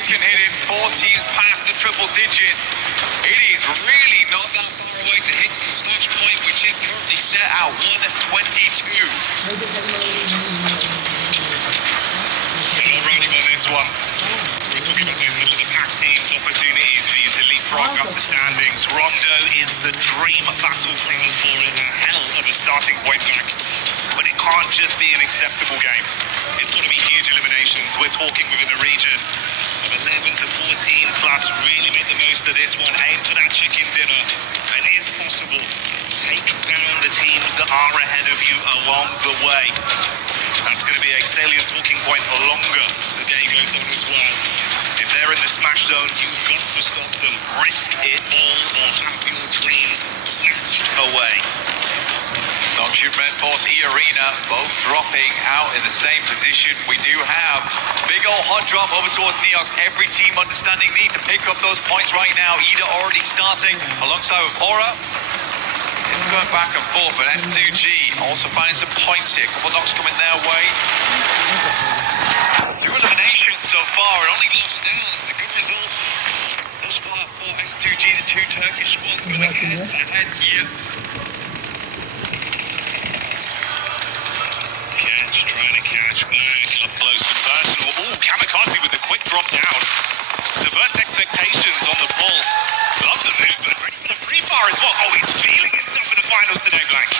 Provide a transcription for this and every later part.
points can hit it. 4 teams past the triple digits. It is really not that far away to hit the smash point, which is currently set at 122. Not riding on this one. We're talking about those middle of the pack teams, opportunities for you to leapfrog up the standings. Rondo is the dream battleground for it. A hell of a starting point back. But it can't just be an acceptable game. It's got to be huge eliminations. We're talking within a region of 11 to 14 plus. Really make the most of this one. Aim for that chicken dinner. And if possible, take down the teams that are ahead of you along the way. That's going to be a salient talking point longer the day goes on as well. If they're in the smash zone, you've got to stop them. Risk it all or have your dreams snatched away. Noxious Red Force, E-Arena, both dropping out in the same position. We do have big old hot drop over towards Neox. Every team understanding the need to pick up those points right now. Ida already starting alongside with Aura. It's going back and forth, but S2G also finding some points here. A couple knocks coming their way. 2 eliminations so far, and only lost down. This is a good result thus far for S2G. The 2 Turkish squads going head to head here. Trying to catch back up close and personal. Oh, Kamikaze with the quick drop down. Subverts expectations on the pull. Loves the movement. Ready for the pre-fire as well. Oh, he's feeling himself in the finals today, Blank.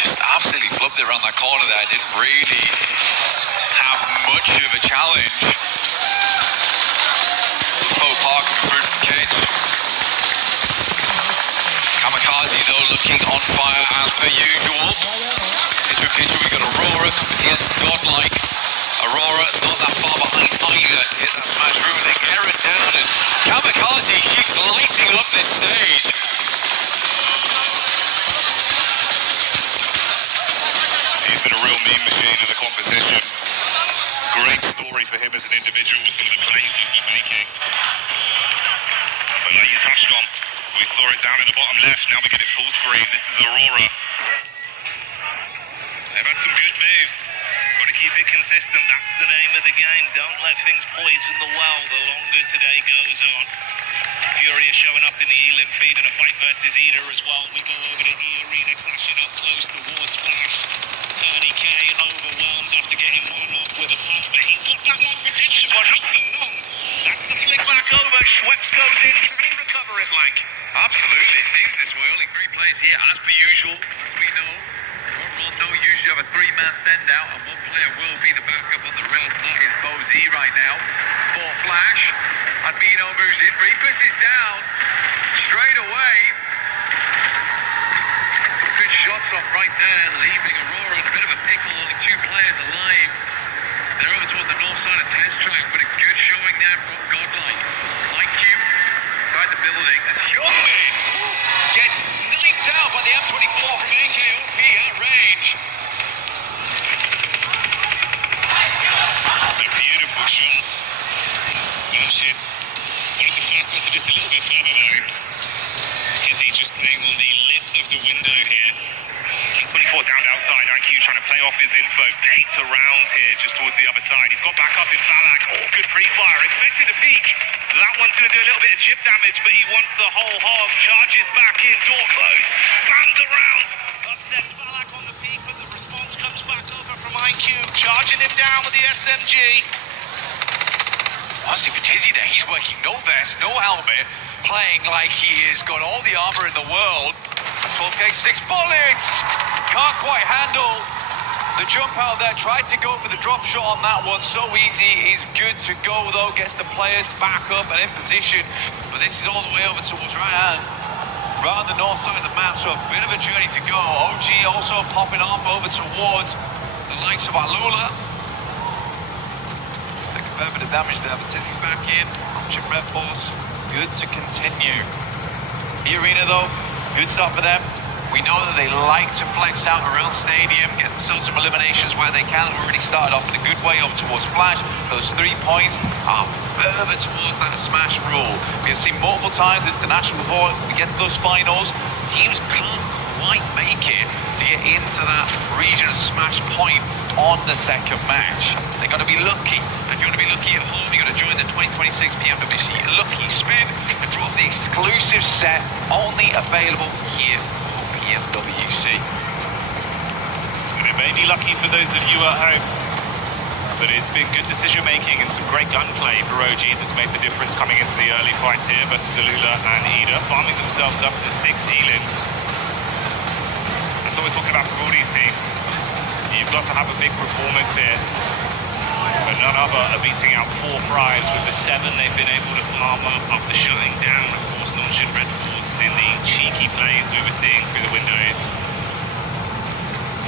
Just absolutely flubbed it around that corner there. Didn't really have much of a challenge. Faux pas coming through from Kedge. Kamikaze though looking on fire as per usual. Into a picture, we've got Aurora coming against Godlike. Aurora not that far behind either. Hit that smash through and they Aaron down as Kamikaze keeps lighting up this stage. He's been a real meme machine in the competition. Great story for him as an individual with some of the plays he's been making. But like you touched on, we saw it down in the bottom left, now we get it full screen. This is Aurora. They've had some good moves. Got to keep it consistent. That's the name of the game. Don't let things poison the well the longer today goes on. Furia showing up in the Elim feed in a fight versus Ida as well. We go over to E-Arena, clashing up close towards Flash. Tony K overwhelmed after getting one off with a punch, but he's got that long protection, but not for long. That's the flick back over. Schweppes goes in. Can he recover it, Blank? Absolutely, seems this way. Only 3 players here as per usual, as we know. Rondo usually have a 3-man send out, and 1 player will be the backup on the rest. That is Bo Z right now for Flash. Albino moves in. Reapers is down straight away. Some good shots off right there, leaving Aurora in a bit of a pickle. Only 2 players alive. They're over towards the north side of test track, but a good showing there from Godlike. IQ inside the building as Hyunmin gets sniped out by the M24 from AKOP at range. It's a beautiful shot. Marcin wanted to fast onto this a little bit further though. Tizzy just playing on the lip of the window here. T24 down outside, IQ trying to play off his info. Baits around here just towards the other side. He's got back up in Valak. Oh, good pre-fire. Expected a peek. That one's going to do a little bit of chip damage, but he wants the whole hog. Charges back in, door closed. Spans around. Upsets Valak on the peak, but the response comes back over from IQ. Charging him down with the SMG. Honestly, for Tizzy there, he's working no vest, no helmet, playing like he has got all the armor in the world. 12K, 6 bullets! Can't quite handle the jump out there. Tried to go for the drop shot on that one. So easy. He's good to go though. Gets the players back up and in position. But this is all the way over towards right hand. Right on the north side of the map, so a bit of a journey to go. OG also popping off over towards the likes of Alula. Take a fair bit of damage there, but Tizzy's back in. Chip Red Force, good to continue. E-Arena though, good start for them. We know that they like to flex out around stadium, get themselves some eliminations where they can. Already started off in a good way up towards Flash. Those 3 points are further towards that smash rule. We have seen multiple times international before we get to those finals, teams can't quite make it to get into that region of smash point on the second match. They got to be lucky. And if you want to be lucky at home, you got to join the 20 2026 PMWC Lucky Spin and draw the exclusive set only available here for PMWC. And it may be lucky for those of you at home, but it's been good decision making and some great gunplay for OG that's made the difference coming into the early fights here versus Alula and Ida, farming themselves up to 6 elims. That's what we're talking about for all these teams. You've got to have a big performance here. But none other are beating out 4 Fries with the 7 they've been able to farm up after shutting down, of course, non-ship Red Force in the cheeky plays we were seeing through the windows.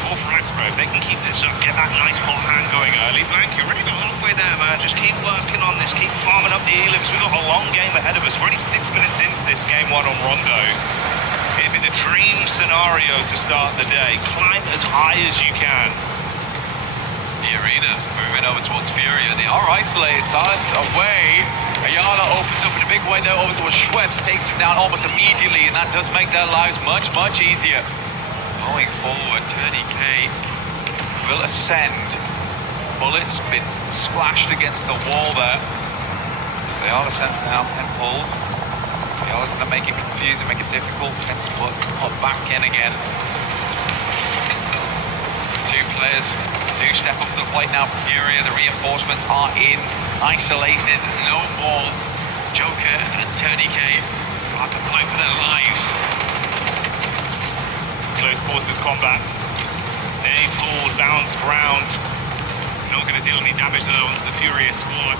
4 Fries, bro. If they can keep this up, get that nice hot hand going early. Blank, you're really about halfway there, man. Just keep working on this, keep farming up the elims. We've got a long game ahead of us. We're only 6 minutes into this game 1 on Rondo. It'd be the dream scenario to start the day. Climb as high as you can. The arena moving over towards Furia. They are isolated. Silence away. Ayala opens up in a big way there over towards Schweppes. Takes him down almost immediately, and that does make their lives much, much easier. Going forward, Turney K will ascend. Bullets been splashed against the wall there. Ayala sends now 10 pull. Ayala's going to make it confusing, make it difficult. Tends to put back in again. 2 players do step up to the plate now for Furia. The reinforcements are in, isolated, no more. Joker and Turney K have to fight for their lives. Close quarters combat. They pulled, bounced ground. Not going to deal any damage though onto the Furia squad.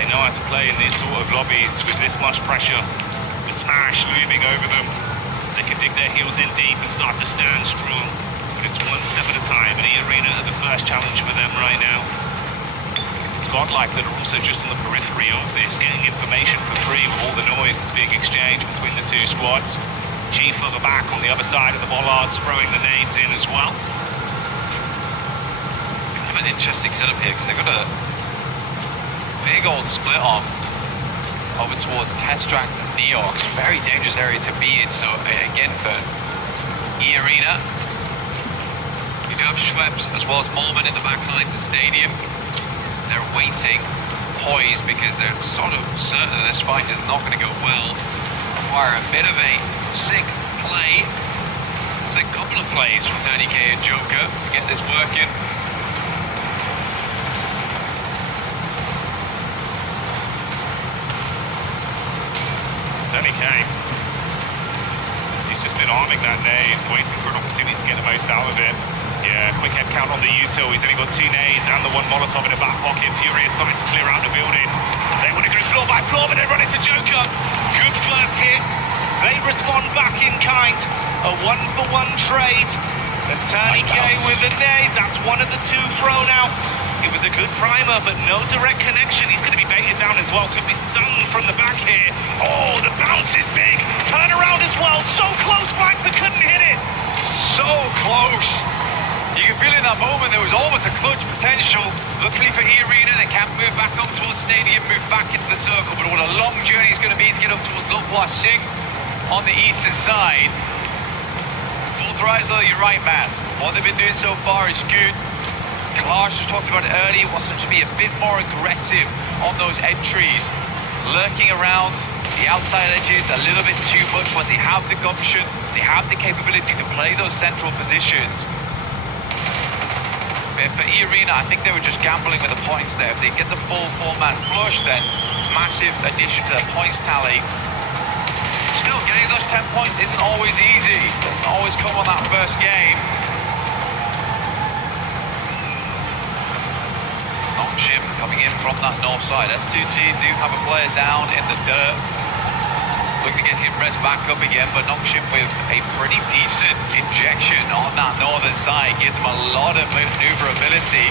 They know how to play in these sort of lobbies with this much pressure. The smash looming over them. They can dig their heels in deep and start to stand strong. But it's 1 step at a time, and the arena are the first challenge for them right now. It's godlike that are also just on the periphery of this, getting information for free with all the noise that's being exchanged between the 2 squads. G further back on the other side of the bollards, throwing the nades in as well. Kind of an interesting setup here, because they've got a big old split on over towards Testract and Neox. Very dangerous area to be in, so again for E-Arena, you do have Schweppes as well as Molman in the back lines of the stadium. They're waiting, poised, because they're sort of certain that this fight is not going to go well. Require a bit of a sick play. It's a couple of plays from Turney K and Joker to get this working. Turney K. He's just been arming that nade, waiting for an opportunity to get the most out of it. Yeah, quick head count on the util. He's only got 2 nades and the 1 Molotov in the back pocket. Fury is starting to clear out the building. They want to go floor by floor, but they run into Joker. Good first hit. They respond back in kind. A 1-for-1 trade. And Turney K with a nade. That's 1 of the 2 thrown out. It was a good primer, but no direct connection. He's going to be baited down as well. Could be stunned from the back here. Oh, the bounce is big. Turn around as well. So close back, but couldn't hit it. So close. You can feel in that moment there was almost a clutch potential. Luckily for E-Arena, they can't move back up towards the stadium, move back into the circle. But what a long journey it's going to be to get up towards Lopwashing on the eastern side. Full thrice though, you're right, man. What they've been doing so far is good. Lars was talking about it earlier, wants them to be a bit more aggressive on those entries, lurking around the outside edges a little bit too much when they have the gumption, they have the capability to play those central positions. But for E-Arena, I think they were just gambling with the points there. If they get the full 4-man flush, then massive addition to their points tally. Still, getting those 10 points isn't always easy. Doesn't always come on that first game. Ship coming in from that north side. S2G do have a player down in the dirt. Looking to get him pressed back up again, but Nongship with a pretty decent injection on that northern side. Gives him a lot of maneuverability.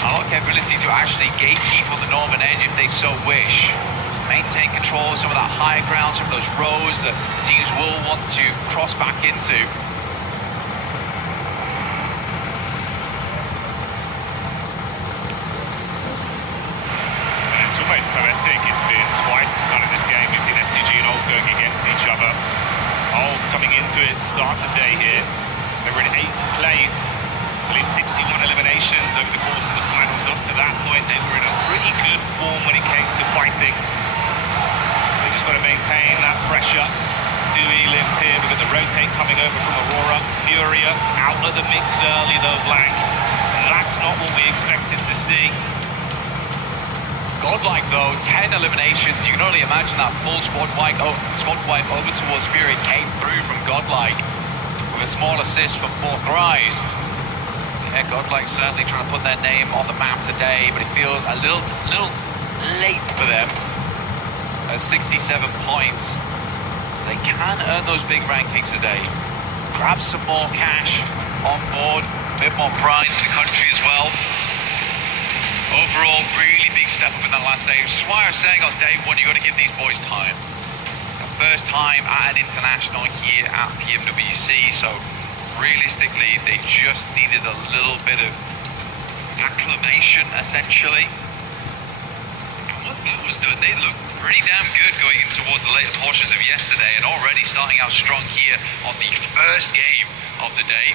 A lot of capability to actually gatekeep on the northern edge if they so wish. Maintain control of some of that higher ground, some of those rows that teams will want to cross back into. Almost poetic. It's been twice inside of this game. We've seen STG and Old going against each other. Old coming into it to start the day here. They were in 8th place. I believe 61 eliminations over the course of the finals. Up to that point, they were in a pretty form when it came to fighting. They just got to maintain that pressure. Two elims here. We've got the rotate coming over from Aurora. Furia out of the mix early though, Blank. And that's not what we expected to see. Godlike though, 10 eliminations. You can only imagine that full squad wipe over towards Fury came through from Godlike with a small assist from Fourth Rise. Yeah, Godlike certainly trying to put their name on the map today, but it feels a little late for them. At 67 points, they can earn those big rankings today. Grab some more cash on board, a bit more pride in the country as well. Overall, really big step up in that last day, which is why I was saying on day one, you've got to give these boys time. The first time at an international here at PMWC, so realistically, they just needed a little bit of acclimation, essentially. And once that was done, they looked pretty damn good going in towards the later portions of yesterday, and already starting out strong here on the first game of the day.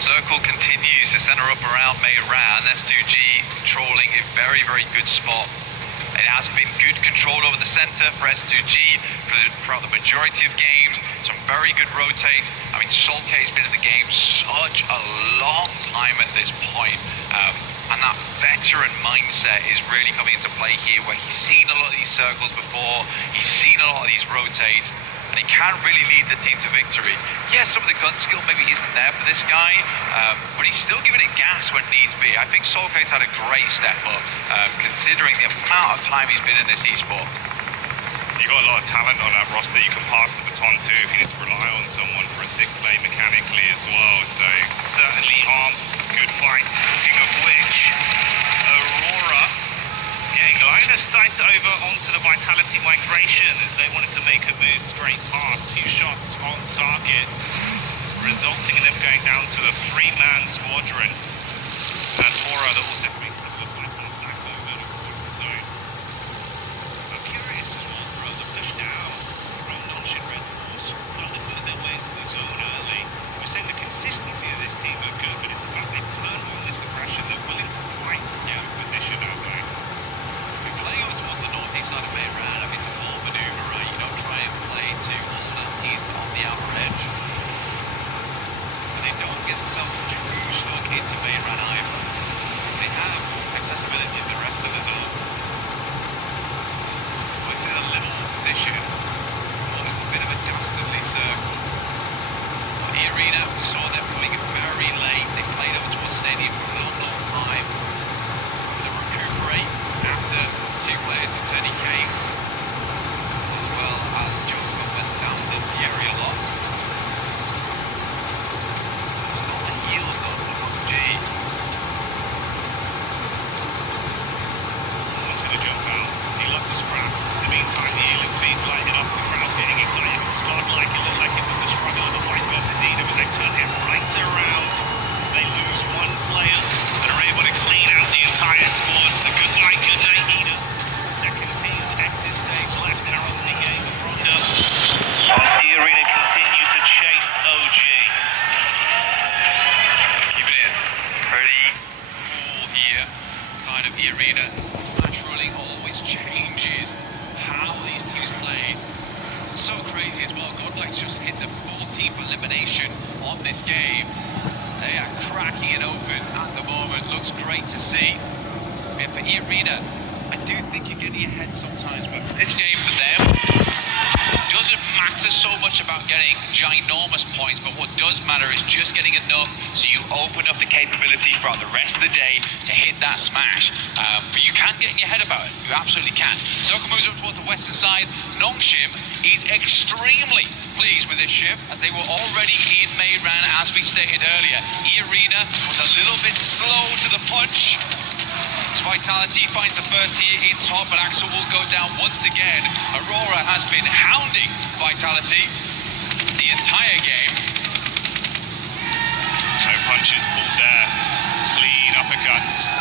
Circle continues to center up around Meiran. S2G controlling a very, very good spot. It has been good control over the center for S2G throughout the majority of games. Some very good rotates. I mean, Solkay's been in the game such a long time at this point. And that veteran mindset is really coming into play here, where he's seen a lot of these circles before. He's seen a lot of these rotates. And he can really lead the team to victory. Yes, some of the gun skill maybe isn't there for this guy, but he's still giving it gas when needs be. I think Solkay's had a great step up, considering the amount of time he's been in this esport. You've got a lot of talent on that roster you can pass the baton to if you need to rely on someone for a sick play mechanically as well. So certainly armed for some good fights. Talking of which, Aurora getting line of sight over onto the Vitality migration as they wanted to make a move straight past. A few shots on target, resulting in them going down to a 3-man squadron. And Aura that also brings some of the fight back over towards the zone. I'm curious as well, bro, the push down from non-ship Red Force, finally finding their way into the zone early. We're saying the consistency of this team are good, but it's the fact they've turned on this aggression, they're willing to fight to get a position out there. Playing over towards the northeast side of Meiran, I mean, it's a full maneuver, right? You don't try and play to hold out teams on the outer edge. But they don't get themselves too stuck into Meiran either. They have accessibility to the rest of the zone. Well, this is a little position. Well, it's a bit of a dastardly circle. On the arena, we saw them coming in very late. They played over towards stadium for a long time. They recuperate after two players in Teddy came, as well as Joker went down the Fieri a lot. It's not the heels though from G. One's going to jump out. He loves a scrap. In the meantime, the Elim feeds lighting up. The crowd's getting excited. It's Godlike. It looked like it was a struggle of a fight versus Eden, but they turn him right around. They lose one player and are able to clean out the entire squad. So good night, Eden. Second team's exit stage left in our opening game of Rondo. As the arena continue to chase OG. Keeping it pretty cool here, side of the arena. Smash rolling always changes how these teams play. So crazy as well. Godlike's just hit the 14th elimination on this game. They are cracking it open at the moment. Looks great to see. And for E-Arena, I do think you're getting ahead sometimes, but this game for them doesn't matter so much about getting ginormous points, but what does matter is just getting enough so you open up the capability throughout the rest of the day to hit that smash. But you can get in your head about it. You absolutely can. Soka moves up towards the western side. Nongshim is extremely pleased with this shift, as they were already in Meiran, as we stated earlier. E-Arena was a little bit slow to the punch. Vitality finds the first here in top, but Axel will go down once again. Aurora has been hounding Vitality the entire game. No punches pulled there. Clean uppercuts.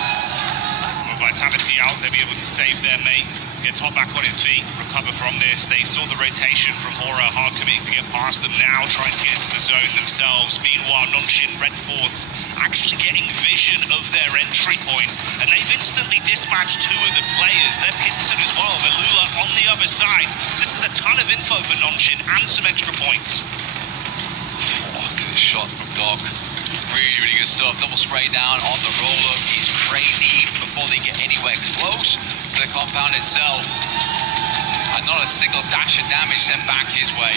Well, mentality out. They'll be able to save their mate, get top back on his feet, recover from this. They saw the rotation from Hora, hard committing to get past them now, trying to get into the zone themselves. Meanwhile, Nonshin, Red Force actually getting vision of their entry point, and they've instantly dispatched two of the players. They're Pinson as well, Velula on the other side. So this is a ton of info for Nonshin and some extra points. Look at this shot from Doc. Really, really good stuff. Double spray down on the roll-up. He's crazy even before they get anywhere close to the compound itself. And not a single dash of damage sent back his way.